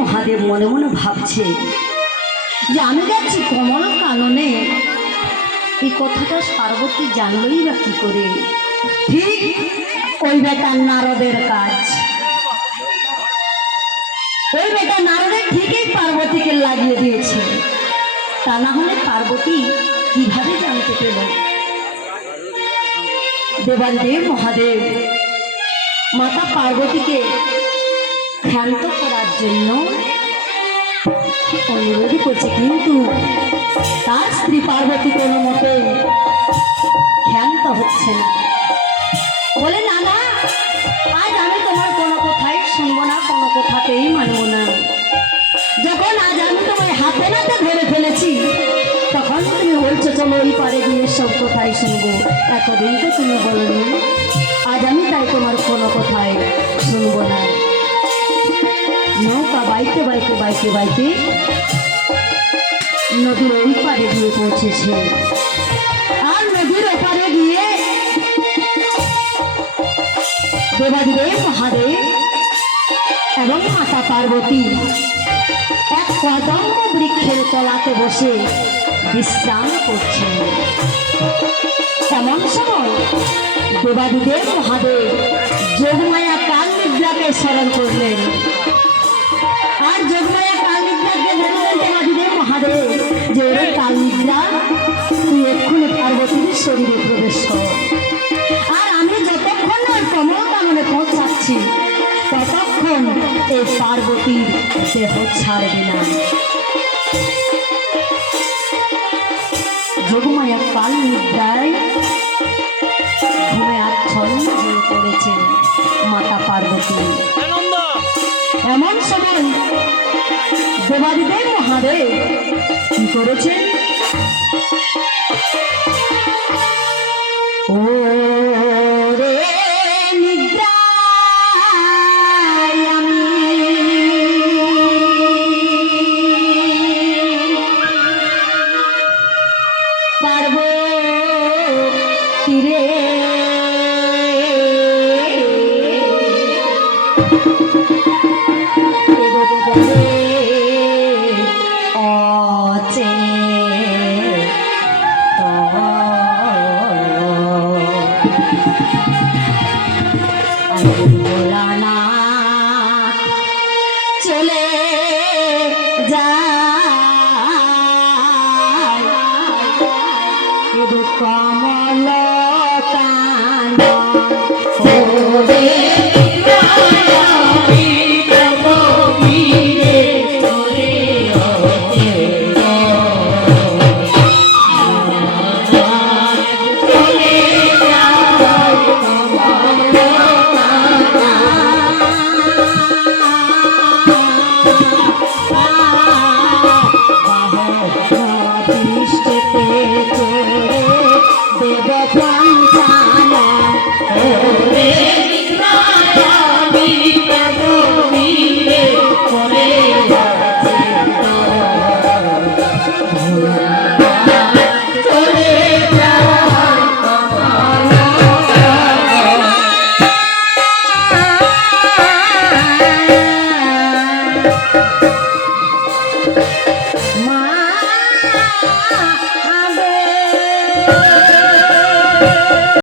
মহাদেব মনে মনে ভাবছে যে আমি যাচ্ছি কমল কাননে, এই কথাটা পার্বতী জানলই বা কি করে। ঠিক ওই বেটা নারদের কাজ, ওই বেটা নারদের ঠিকই পার্বতীকে লাগিয়ে দিয়েছে। তা না হলে পার্বতী কিভাবে জানতে পেল? দেবাদেব মহাদেব মাতা পার্বতীকে ক্ষান্ত করার জন্য অনুরোধ করছে, কিন্তু তার স্ত্রী পার্বতী কোনো মতে ক্ষান্ত হচ্ছে না। বলে, না না, আজ আমি তোমার কোনো কথাই শুনবো না, কোনো কথাতেই মানবো না। যখন আজ আমি তোমায় হাতে নাতে ধরে ফেলেছি, তখন তুমি বলছো চলো ওই পারে গিয়ে সব কথাই শুনবো। এতদিন তো তুমি বলোনি, আজ আমি তাই তোমার কোনো কথাই শুনবো না। নৌকা বাইতে বাইতে বাইতে বাইতে নদীর ওই পারে গিয়ে পৌঁছেছে। আর নদীর ওপারে গিয়ে দেবাদিদেব মহাদেব এবং মাতা পার্বতী এক কদম্ব বৃক্ষের তলাতে বসে বিশ্রাম করছে। এমন সময় দেবাদিদেব মহাদেব যোগমায়া কাল নিদ্রাকে স্মরণ করলেন। আর যোগমায়া কাল নিদ্রাকে বললেন দেবাদিদেব মহাদেব যে ওরে কাল নিদ্রা, তুই এক্ষুনি পার্বতীর শরীরে প্রবেশ কর। আর আমি যতক্ষণ ওই কমল কাননে পৌঁছাচ্ছি ততক্ষণ এই পার্বতীর দেহ ছাড়বে না। যোগমায়া কাল নিদ্রায় ঘুমে আচ্ছন্ন হয়ে পড়েছেন মাতা পার্বতী। এমন সময় দেবাদিদেব মহাদেব কি করেছেন?